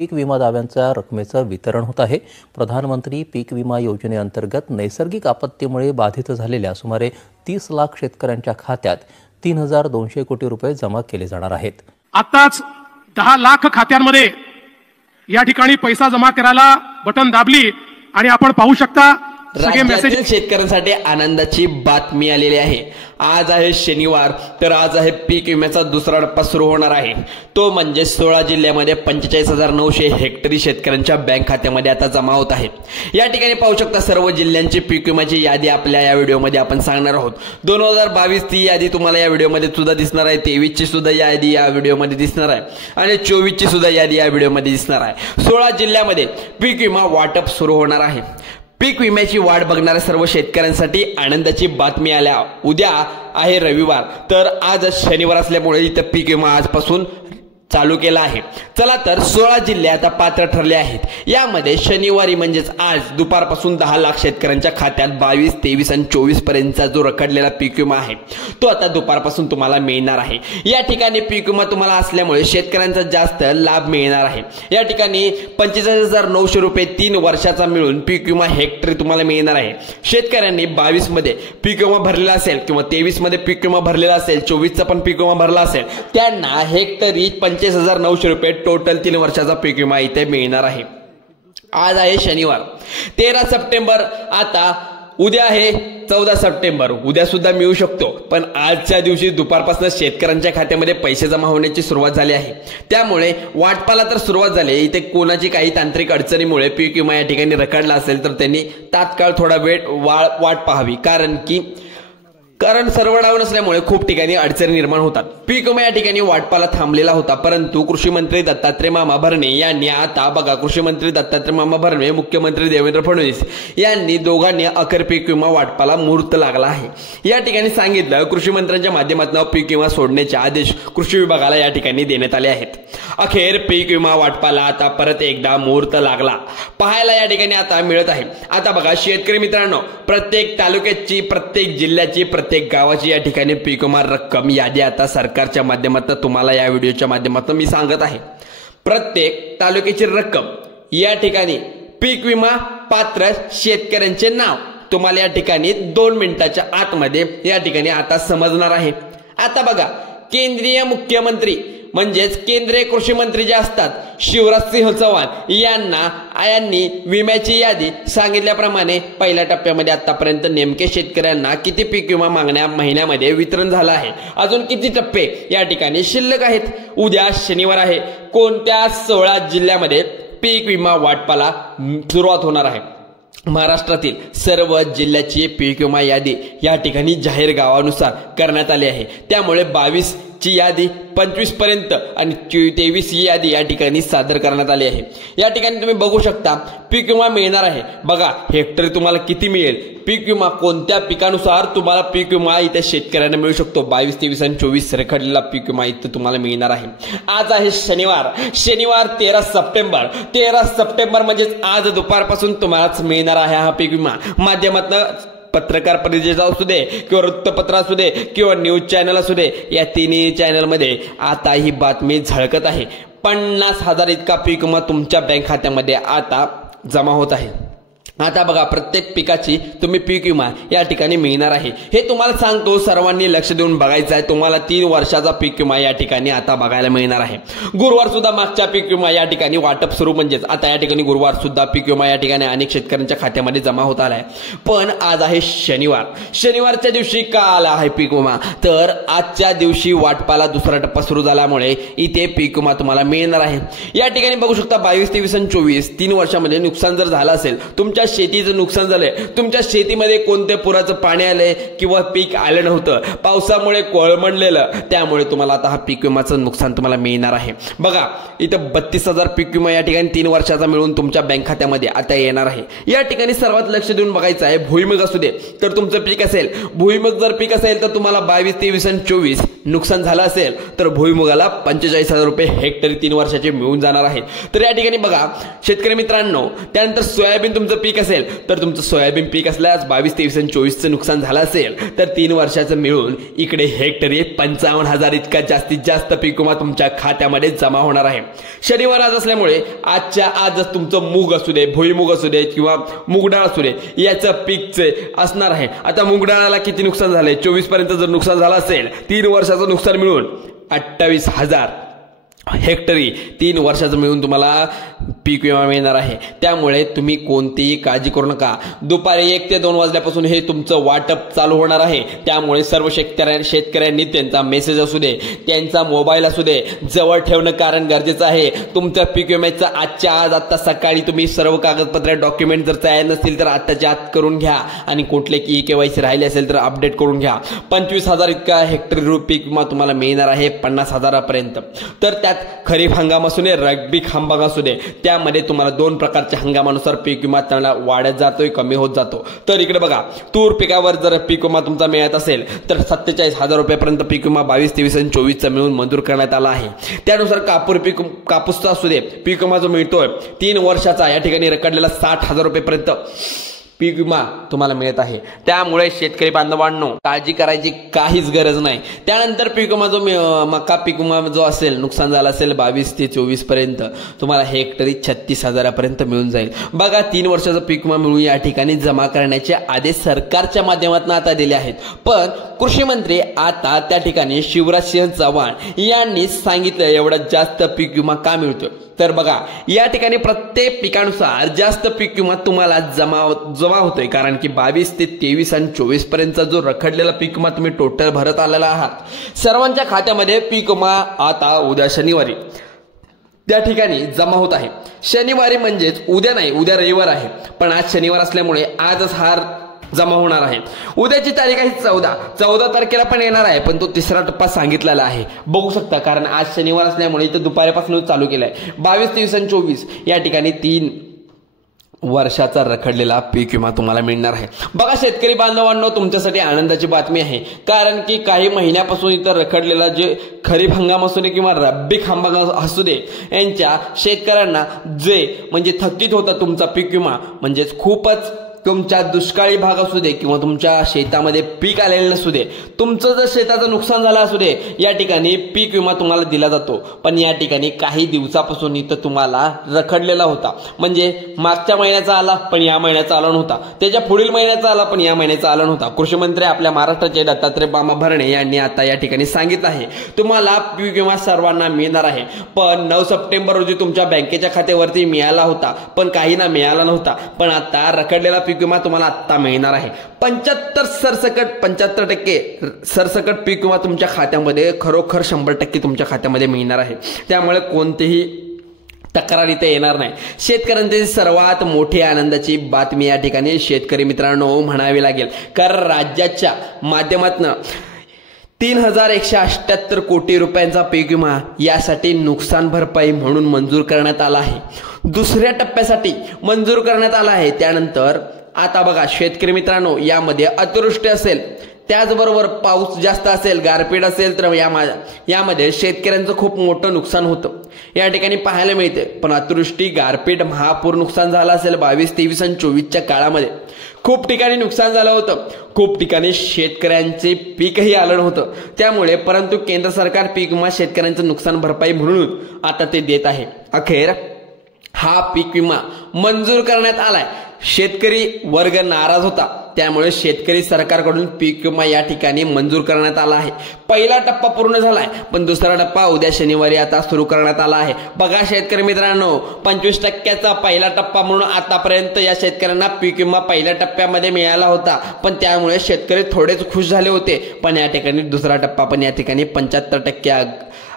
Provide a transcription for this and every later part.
पीक विमा दाव्यांच्या रकमेचं वितरण होत आहे। प्रधानमंत्री पीक विमा योजनेअंतर्गत नैसर्गिक आपत्तीमुळे बाधित झालेल्या सुमारे 30 लाख शेतकऱ्यांच्या खात्यात 3200 कोटी रुपये जमा केले जाणार आहेत। आताच 10 लाख खात्यांमध्ये या ठिकाणी पैसा जमा करायला बटन दाबली आणि आपण पाहू शकता सगळे मेसेज। शेतकऱ्यांसाठी आनंदाची बातमी आलेली आहे। आज आहे शनिवार, तर आज आहे पीक विम्याचा दुसरा टप्पा सुरू होणार आहे। तो म्हणजे 16 जिल्ह्यामध्ये 45,900 हेक्टरी शेतकऱ्यांच्या बँक खात्यामध्ये आता जमा होत आहे। या ठिकाणी पाहू शकता सर्व जिल्ह्यांची पीक विम्याची यादी आपल्या या व्हिडिओमध्ये आपण सांगणार आहोत। 2022 ची यादी तुम्हाला या व्हिडिओमध्ये सुद्धा दिसणार आहे, 23 ची सुद्धा यादी या व्हिडिओमध्ये दिसणार आहे आणि 24 ची सुद्धा यादी या व्हिडिओमध्ये दिसणार आहे। 16 जिल्ह्यामध्ये पीक विमा वाटप सुरू होणार आहे। पीक विम्याची वाट बघणाऱ्या सर्व शेतकऱ्यांसाठी आनंदाची बातमी आल्या। उद्या आहे रविवार, तर आज शनिवार असल्यामुळे इथं पीक विमा आजपासून चालू केला आहे। चला तर 16 जिल्हे आता पात्र ठरले आहेत। यामध्ये शनिवारी म्हणजेच आज दुपारपासून 10 लाख शेतकऱ्यांच्या खात्यात 22, 23 आणि 24 पर्यंतचा जो रखडलेला पीक विमा आहे तो आता दुपारपासून तुम्हाला मिळणार आहे। या ठिकाणी पीक विमा तुम्हाला असल्यामुळे शेतकऱ्यांचा जास्त लाभ मिळणार आहे। या ठिकाणी 45,900 रुपये 3 वर्षाचा मिळून पीक विमा हेक्टरी तुम्हाला मिळणार आहे। शेतकऱ्यांनी 22 मध्ये पीक विमा भरलेला असेल किंवा 23 मध्ये पीक विमा भरलेला असेल, 24 चा पण पीक विमा भरला असेल, त्यांना हेक्टरी 45,900 रुपये टोटल 3 वर्षाचा पीक विमा इथे मिळणार आहे। आज आहे शनिवार 13 सप्टेंबर, आता उद्या आहे 14 सप्टेंबर, उद्या सुद्धा मिळू शकतो, पण आजच्या दिवशी दुपारपासून शेतकऱ्यांच्या खात्यामध्ये पैसे जमा होण्याची सुरुवात झाली आहे। त्यामुळे वाटपाला तर सुरुवात झाली। इथे कोणाची काही तांत्रिक अडचणीमुळे पीक विमा या ठिकाणी रखडला असेल तर त्यांनी तात्काळ थोडा वेळ वाट पाहावी, कारण सर्व्हर डाऊन असल्यामुळे खूप ठिकाणी अडचणी निर्माण होतात। पीक विमा या ठिकाणी वाटपाला थांबलेला होता, परंतु कृषी मंत्री दत्तात्रय मामा भरणे यांनी आता बघा, कृषी मंत्री दत्तात्रय मामा भरणे, मुख्यमंत्री देवेंद्र फडणवीस यांनी दोघांनी अखेर पीक विमा वाटपाला मुहूर्त लागला आहे। या ठिकाणी सांगितलं, कृषी मंत्र्यांच्या माध्यमातून पीक विमा सोडण्याचे आदेश कृषी विभागाला या ठिकाणी देण्यात आले आहेत। अखेर पीक विमा वाटपाला आता परत एकदा मुहूर्त लागला पाहायला या ठिकाणी आता मिळत आहे। आता बघा शेतकरी मित्रांनो, प्रत्येक तालुक्याची, प्रत्येक जिल्ह्याची, प्रत्येक गावाची या ठिकाणी पीक विमा रक्कम यादी आता सरकारच्या माध्यमातून तुम्हाला या व्हिडिओच्या माध्यमातून मी सांगत आहे। प्रत्येक तालुक्याची रक्कम, या ठिकाणी पीक विमा पात्र शेतकऱ्यांचे नाव तुम्हाला या ठिकाणी 2 मिनिटाच्या आतमध्ये या ठिकाणी आता समजणार आहे। आता बघा, केंद्रीय मुख्यमंत्री म्हणजेच केंद्रीय कृषी मंत्री जे असतात शिवराज सिंह चौहान यांनी विम्याची यादी सांगितल्याप्रमाणे पहिल्या टप्प्यामध्ये आतापर्यंत नेमके शेतकऱ्यांना किती पीक विमा मागण्या महिन्यामध्ये वितरण झालं आहे, अजून किती टप्पे या ठिकाणी शिल्लक आहेत। उद्या शनिवार आहे, कोणत्या 16 जिल्ह्यामध्ये पीक विमा वाटपाला सुरुवात होणार आहे। महाराष्ट्रातील सर्व जिल्ह्याची पीक विमा यादी या ठिकाणी जाहीर गावानुसार करण्यात आली आहे। त्यामुळे 22 ची यादी 25 पर्यंत आणि 23 ही यादी या ठिकाणी सादर करण्यात आली आहे। या ठिकाणी तुम्ही बघू शकता पीक विमा मिळणार आहे। बघा हेक्टरी तुम्हाला किती मिळेल, पीक विमा कोणत्या पिकानुसार तुम्हाला पीक विमा इथे शेतकऱ्यांना मिळू शकतो। 22, 23 आणि 24 रखडलेला पीक विमा इथे तुम्हाला मिळणार आहे। आज आहे शनिवार 13 सप्टेंबर। 13 सप्टेंबर म्हणजेच आज दुपारपासून तुम्हालाच मिळणार आहे हा पीक विमा। माध्यमातून पत्रकार परिषदेचा असू दे किंवा वृत्तपत्र असू दे किंवा न्यूज चॅनल असू दे, या तिन्ही चॅनलमध्ये आता ही बातमी झळकत आहे। 50,000 इतका पीक विमा तुमच्या बँक खात्यामध्ये आता जमा होत आहे। आता बघा प्रत्येक पिकाची तुम्ही पीक विमा या ठिकाणी मिळणार आहे। हे तुम्हाला सांगतो, सर्वांनी लक्ष देऊन बघायचं आहे। तुम्हाला 3 वर्षाचा पीक विमा या ठिकाणी आता बघायला मिळणार आहे। गुरुवार सुद्धा मागच्या पीक विमा या ठिकाणी वाटप सुरू, म्हणजेच आता या ठिकाणी गुरुवार सुद्धा पीक विमा या ठिकाणी अनेक शेतकऱ्यांच्या खात्यामध्ये जमा होत आला आहे। पण आज आहे शनिवार, शनिवारच्या दिवशी का आला आहे पीक विमा, तर आजच्या दिवशी वाटपाला दुसरा टप्पा सुरू झाल्यामुळे इथे पीक विमा तुम्हाला मिळणार आहे। या ठिकाणी बघू शकता 22, 23 आणि 24 3 वर्षामध्ये नुकसान जर झालं असेल, तुमच्या शेतीचं नुकसान झालंय, तुमच्या शेतीमध्ये कोणत्या पुराचं पाणी आलंय किंवा पीक आलं नव्हतं, पावसामुळे कोळमडलेलं, त्यामुळे तुम्हाला आता हा पीक विमाचं नुकसान तुम्हाला मिळणार आहे। बघा इथं 32,000 पीक विमा या ठिकाणी 3 वर्षाचा मिळून तुमच्या बँक खात्यामध्ये आता येणार आहे। या ठिकाणी सर्वात लक्ष देऊन बघायचं आहे, भुईमुग असू दे तर तुमचं पीक असेल, भुईमुग जर पीक असेल तर तुम्हाला 22, 23 आणि 24 नुकसान झालं असेल तर भुईमुगाला 45,000 रुपये हेक्टरी 3 वर्षाचे मिळून जाणार आहेत। तर या ठिकाणी बघा शेतकरी मित्रांनो, त्यानंतर सोयाबीन तुमचं पीक पीक असेल तर तुमचं सोयाबीन पीक असल्यास 22-23 आणि 24चं नुकसान झालं असेल तर 3 वर्षाचं मिळून इकडे हेक्टरी 55,000 इतका जास्तीत जास्त पीक विमा तुमच्या खात्यामध्ये जमा होणार आहे. शनिवार आज असल्यामुळे आजच्या आजच तुमचं मूग असू दे, भुईमूग असू दे किंवा मूगडाळ असू दे याचं पीकचे असणार आहे. आता मूगडाळाला किती नुकसान झाले? 24 पर्यंत जर नुकसान झालं असेल 3 वर्षाचं नुकसान मिळून 28,000 हेक्टरी 3 वर्षाचं मिळून तुम्हाला पीक विमा मिळणार आहे. त्यामुळे तुम्ही कोणतीही काळजी करू नका. दुपारी 1 ते 2 वाजल्यापासून हे तुमचं वाटप चालू होणार आहे. त्यामुळे सर्व शेतकऱ्यांनी त्यांचा मेसेज असू दे, त्यांचा मोबाईल असू दे जवळ ठेवणं कारण गरजेचं आहे. तुमच्या पीक विम्याचं आजच्या आज आता सकाळी तुम्ही सर्व कागदपत्र डॉक्युमेंट जर तयार नसतील तर आत्ताच्या आत करून घ्या आणि कुठले KYC राहिले असेल तर अपडेट करून घ्या. 25,000 इतका हेक्टरी पीक विमा तुम्हाला मिळणार आहे 50,000पर्यंत. तर त्यात खरीप हंगाम असू दे, रब्बी हंगाम असू दे, त्यामध्ये तुम्हाला 2 प्रकारच्या हंगामानुसार पीक विमा त्यांना वाढत जातोय, कमी होत जातो. तर इकडे बघा, तूर पिकावर जर पीक विमा तुमचा मिळत असेल तर 47,000 रुपयापर्यंत पीक विमा 22, 23 आणि 24चा मिळून मंजूर करण्यात आला आहे. त्यानुसार कापूसचा असू दे पीक विमा जो मिळतोय 3 वर्षाचा या ठिकाणी रखडलेला 60,000 रुपयेपर्यंत पीक विमा तुम्हाला मिळत आहे. त्यामुळे शेतकरी बांधवांनो काळजी करायची काहीच गरज नाही. त्यानंतर पीक विमा जो मका पीक विमा जो असेल नुकसान झालं असेल 22 ते 24 पर्यंत तुम्हाला हेक्टरी 36,000पर्यंत मिळून जाईल. बघा 3 वर्षाचा पीक विमा मिळून या ठिकाणी जमा करण्याचे आदेश सरकारच्या माध्यमातून आता दिले आहेत. पण कृषी मंत्री आता त्या ठिकाणी शिवराज सिंह चौहान यांनी सांगितलं एवढा जास्त पीक विमा का मिळतो. तर बघा या ठिकाणी प्रत्येक पिकानुसार जास्त पीक विमा तुम्हाला जमा होतोय कारण की 22 ते 23 आणि 24 पर्यंतचा जो रखडलेला पीक विमा तुम्ही टोटल भरत आलेला आहात सर्वांच्या खात्यामध्ये पीक विमा आता उद्या शनिवारी त्या ठिकाणी जमा होत आहे. शनिवारी म्हणजेच उद्या नाही, उद्या रविवार आहे पण आज शनिवार असल्यामुळे आजच हार जमा होणार आहे. उद्याची तारीख आहे 14 तारखेला पण येणार आहे पण तो 3रा टप्पा सांगितलेला आहे. बघू शकता कारण आज शनिवार असल्यामुळे इथं दुपारपासून चालू केलाय. 22, 23 आणि 24 या ठिकाणी 3 वर्षाचा रखडलेला पीक विमा तुम्हाला मिळणार आहे. बघा शेतकरी बांधवांनो तुमच्यासाठी आनंदाची बातमी आहे कारण की काही महिन्यापासून इथं रखडलेला जे खरीप हंगाम असू दे किंवा रब्बी हंगाम असू दे यांच्या शेतकऱ्यांना जे म्हणजे थकीत होता तुमचा पीक विमा म्हणजेच खूपच तुमच्या दुष्काळी भाग असू दे किंवा तुमच्या शेतामध्ये पीक आलेलं नसू दे, तुमचं जर शेताचं नुकसान झालं असू दे या ठिकाणी पीक विमा तुम्हाला दिला जातो. पण या ठिकाणी काही दिवसापासून इथं तुम्हाला रखडलेला होता म्हणजे मागच्या महिन्याचा आला पण या महिन्याचा आला नव्हता, त्याच्या पुढील महिन्याचा आला पण या महिन्याचा आला नव्हता. कृषी मंत्री आपल्या महाराष्ट्राचे दत्तात्रय मामा भरणे यांनी आता या ठिकाणी सांगितलं आहे तुम्हाला पीक विमा सर्वांना मिळणार आहे. पण 9 सप्टेंबर रोजी तुमच्या बँकेच्या खात्यावरती मिळाला होता पण काहींना मिळाला नव्हता. पण आता रखडलेला पीक विमा तुम्हाला आता मिळणार आहे. 75% सरसकट पीक विमा तुमच्या खात्यामध्ये खरोखर 100% तुमच्या खात्यामध्ये मिळणार आहे. त्यामुळे कोणतेही तक्रार इथे येणार नाही. शेतकऱ्यांची सर्वात मोठी आनंदाची बातमी या ठिकाणी शेतकरी मित्रांनो म्हणावी लागेल कारण राज्याच्या माध्यमातून 3,178 कोटी रुपयांचा पीक विमा यासाठी नुकसान भरपाई म्हणून मंजूर करण्यात आला आहे. 2ऱ्या टप्प्यासाठी मंजूर करण्यात आला आहे. त्यानंतर आता बघा शेतकरी मित्रांनो यामध्ये अतिवृष्टी असेल त्याचबरोबर पाऊस जास्त असेल गारपीट असेल तर यामध्ये शेतकऱ्यांचं खूप मोठं नुकसान होतं या ठिकाणी पाहायला मिळते. पण अतिवृष्टी गारपीट महापूर नुकसान झालं असेल 22, 23 आणि 24च्या काळामध्ये खूप ठिकाणी नुकसान झालं होतं. खूप ठिकाणी शेतकऱ्यांचे पीकही आलं नव्हतं. त्यामुळे परंतु केंद्र सरकार पीक विमा शेतकऱ्यांचं नुकसान भरपाई म्हणून आता ते देत आहे. अखेर हा पीक विमा मंजूर करण्यात आलाय. शेतकरी वर्ग नाराज होता त्यामुळे शेतकरी सरकारकडून पीक विमा या ठिकाणी मंजूर करण्यात आला आहे. पहिला टप्पा पूर्ण झालाय पण 2रा टप्पा उद्या शनिवारी आता सुरू करण्यात आला आहे. बघा शेतकरी मित्रांनो 25%चा पहिला टप्पा म्हणून आतापर्यंत या शेतकऱ्यांना पीक विमा पहिल्या टप्प्यामध्ये मिळाला होता पण त्यामुळे शेतकरी थोडेच खुश झाले होते. पण या ठिकाणी 2रा टप्पा पण या ठिकाणी 75%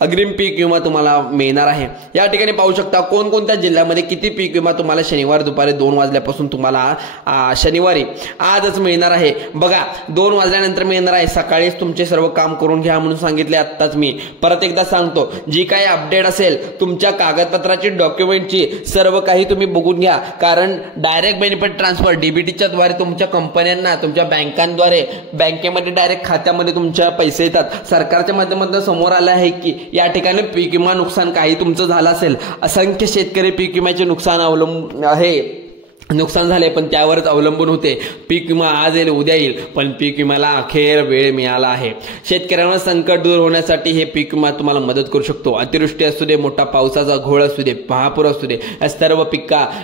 अग्रिम पीक विमा तुम्हाला मिळणार आहे. या ठिकाणी पाहू शकता कोणकोणत्या जिल्ह्यामध्ये किती पीक विमा तुम्हाला शनिवार दुपारी 2 वाजल्यापासून तुम्हाला शनिवारी आजच मिळणार आहे. बघा 2 वाजल्यानंतर मिळणार आहे. सकाळीच तुमचे सर्व काम करून घ्या म्हणून सांगितले आत्ताच. मी परत एकदा सांगतो जी काही अपडेट असेल तुमच्या कागदपत्राची डॉक्युमेंटची सर्व काही तुम्ही बघून घ्या कारण डायरेक्ट बेनिफिट ट्रान्सफर डीबीटीच्या द्वारे तुमच्या कंपन्यांना तुमच्या बँकांद्वारे बँकेमध्ये डायरेक्ट खात्यामध्ये तुमच्या पैसे येतात. सरकारच्या माध्यमातून समोर आलं आहे की या ठिकाणी पीक विमा नुकसान काही तुमचं झालं असेल असंख्य शेतकरी पीक विम्याचे नुकसान अवलंबून आहे नुकसान झाले पण त्यावरच अवलंबून होते. पीक विमा आज येईल उद्या येईल, पण पीक विम्याला अखेर वेळ मिळाला आहे. शेतकऱ्यांवर संकट दूर होण्यासाठी हे पीक विमा तुम्हाला मदत करू शकतो. अतिवृष्टी असू दे, मोठा पावसाचा घोळ असू दे, महापूर असू दे,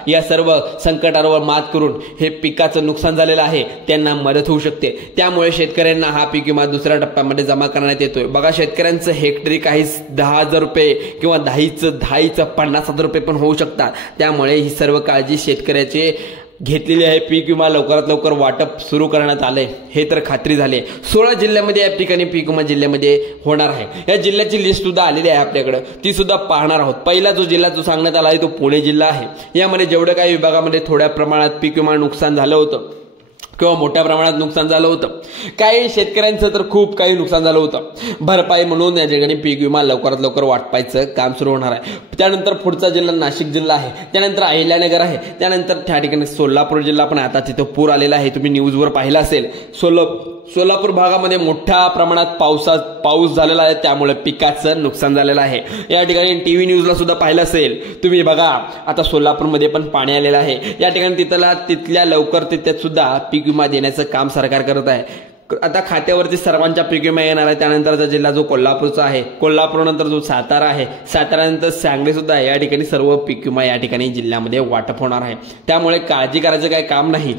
या सर्व संकटांवर मात करून हे पिकाचं नुकसान झालेलं आहे त्यांना मदत होऊ शकते. त्यामुळे शेतकऱ्यांना हा पीक विमा दुसऱ्या टप्प्यामध्ये जमा करण्यात येतोय. बघा, शेतकऱ्यांचं हेक्टरी काही 10,000 रुपये किंवा 10चं 50,000 रुपये पण होऊ शकतात. त्यामुळे ही सर्व काळजी शेतकऱ्याचे घेतलेली आहे. पीक विमा लवकरात लवकर वाटप सुरू करण्यात आले हे तर खात्री झाले. 16 जिल्ह्यामध्ये या ठिकाणी पीक विमा जिल्ह्यामध्ये होणार आहे. या जिल्ह्याची लिस्ट सुद्धा आलेली आहे आपल्याकडे, ती सुद्धा पाहणार आहोत. पहिला जो जिल्हा जो सांगण्यात आला आहे तो पुणे जिल्हा आहे. यामध्ये जेवढं काही विभागामध्ये थोड्या प्रमाणात पीक विमा नुकसान झालं होतं किंवा मोठ्या प्रमाणात नुकसान झालं होतं, काही शेतकऱ्यांचं तर खूप काही नुकसान झालं होतं. भरपाई म्हणून या ठिकाणी पीक विमा लवकरात लवकर वाटपायचं काम सुरू होणार आहे. त्यानंतर पुढचा जिल्हा नाशिक जिल्हा आहे, त्यानंतर अहिल्यानगर आहे, त्यानंतर त्या ठिकाणी सोलापूर जिल्हा पण आता तिथं पूर आलेला आहे. तुम्ही न्यूजवर पाहिलं असेल. सोलापूर भागामध्ये मोठ्या प्रमाणात पाऊस झालेला आहे, त्यामुळे पिकाचं नुकसान झालेलं आहे. या ठिकाणी टीव्ही न्यूजला सुद्धा पाहिलं असेल तुम्ही. बघा, आता सोलापूरमध्ये पण पाणी आलेलं आहे. या ठिकाणी तिथल्या लवकर तिथ्यात सुद्धा पीक विमा देण्याचं काम सरकार करत आहे. आता खात्यावरती सर्वांच्या पीक विमा येणार आहे. त्यानंतरचा जिल्हा जो कोल्हापूरचा आहे, कोल्हापूरनंतर जो सातारा आहे, साताऱ्यानंतर सांगली सुद्धा आहे. या ठिकाणी सर्व पीक विमा या ठिकाणी जिल्ह्यामध्ये वाटप होणार आहे. त्यामुळे काळजी करायचं काही काम नाही.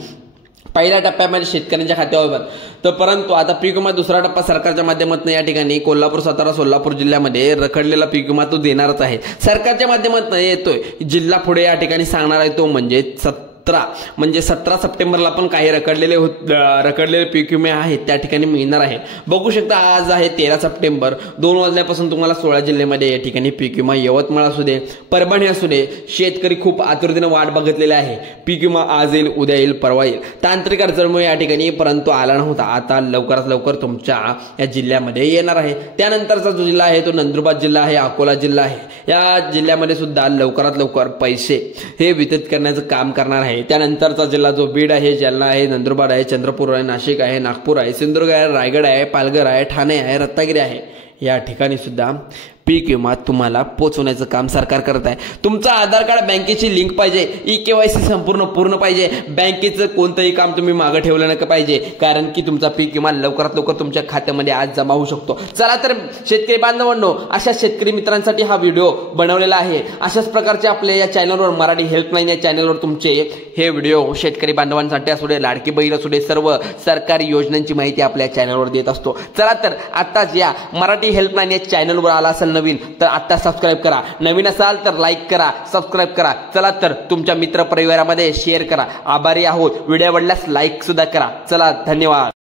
पहिल्या टप्प्यामध्ये शेतकऱ्यांच्या खात्यावर तर, परंतु आता पीक विमा दुसरा टप्पा सरकारच्या माध्यमातून या ठिकाणी कोल्हापूर, सातारा, सोलापूर जिल्ह्यामध्ये रखडलेला पीक विमा तो देणारच आहे. सरकारच्या माध्यमातून येतोय. जिल्हा पुढे या ठिकाणी सांगणार आहे तो म्हणजे 17 सप्टेंबरला पण काही रखडलेले पीक विमे आहेत त्या ठिकाणी मिळणार आहे. बघू शकता, आज आहे 13 सप्टेंबर, 2 वाजल्यापासून तुम्हाला 16 जिल्ह्यामध्ये या ठिकाणी पीक विमा, यवतमाळ असू दे, परभणी असू दे, शेतकरी खूप आतुरतेने वाट बघितलेले आहे. पीक विमा आज येईल, उद्या येईल, परवा येईल. तांत्रिक अडचणीमुळे या ठिकाणी परंतु आला नव्हता. आता लवकरात लवकर तुमच्या या जिल्ह्यामध्ये येणार आहे. त्यानंतरचा जो जिल्हा आहे तो नंदुरबार जिल्हा आहे, अकोला जिल्हा आहे. या जिल्ह्यामध्ये सुद्धा लवकरात लवकर पैसे हे वितरित करण्याचं काम करणार आहे. त्यानंतरचा जिल्हा जो बीड आहे, जालना आहे, नंदुरबार आहे, चंद्रपूर आहे, नाशिक आहे, नागपूर आहे, सिंधुदुर्ग आहे, रायगड आहे, पालघर आहे, ठाणे आहे, रत्नागिरी आहे. या ठिकाणी सुद्धा पीक विमा तुम्हाला पोहोचवण्याचं काम सरकार करत आहे. तुमचं आधार कार्ड बँकेची लिंक पाहिजे, KYC संपूर्ण पूर्ण पाहिजे. बँकेचं कोणतंही काम तुम्ही मागे ठेवलं नका पाहिजे, कारण की तुमचा पीक विमा लवकरात लवकर तुमच्या खात्यामध्ये आज जमा होऊ शकतो. चला तर शेतकरी बांधवांनो, अशा शेतकरी मित्रांसाठी हा व्हिडिओ बनवलेला आहे. अशाच प्रकारचे आपल्या या चॅनलवर, मराठी हेल्पलाईन या चॅनलवर तुमचे हे व्हिडिओ शेतकरी बांधवांसाठी असू दे, लाडकी बहीण असू दे, सर्व सरकारी योजनांची माहिती आपल्या चॅनलवर देत असतो. चला तर आत्ताच या मराठी हेल्पलाईन या चॅनलवर आला असेल नवीन तर आता सबस्क्राईब करा. नवीन असाल तर लाईक करा, सबस्क्राईब करा. चला तर तुमच्या मित्र परिवारामध्ये शेअर करा. आभारी आहोत. व्हिडिओ आवडल्यास लाईक सुद्धा करा. चला, धन्यवाद.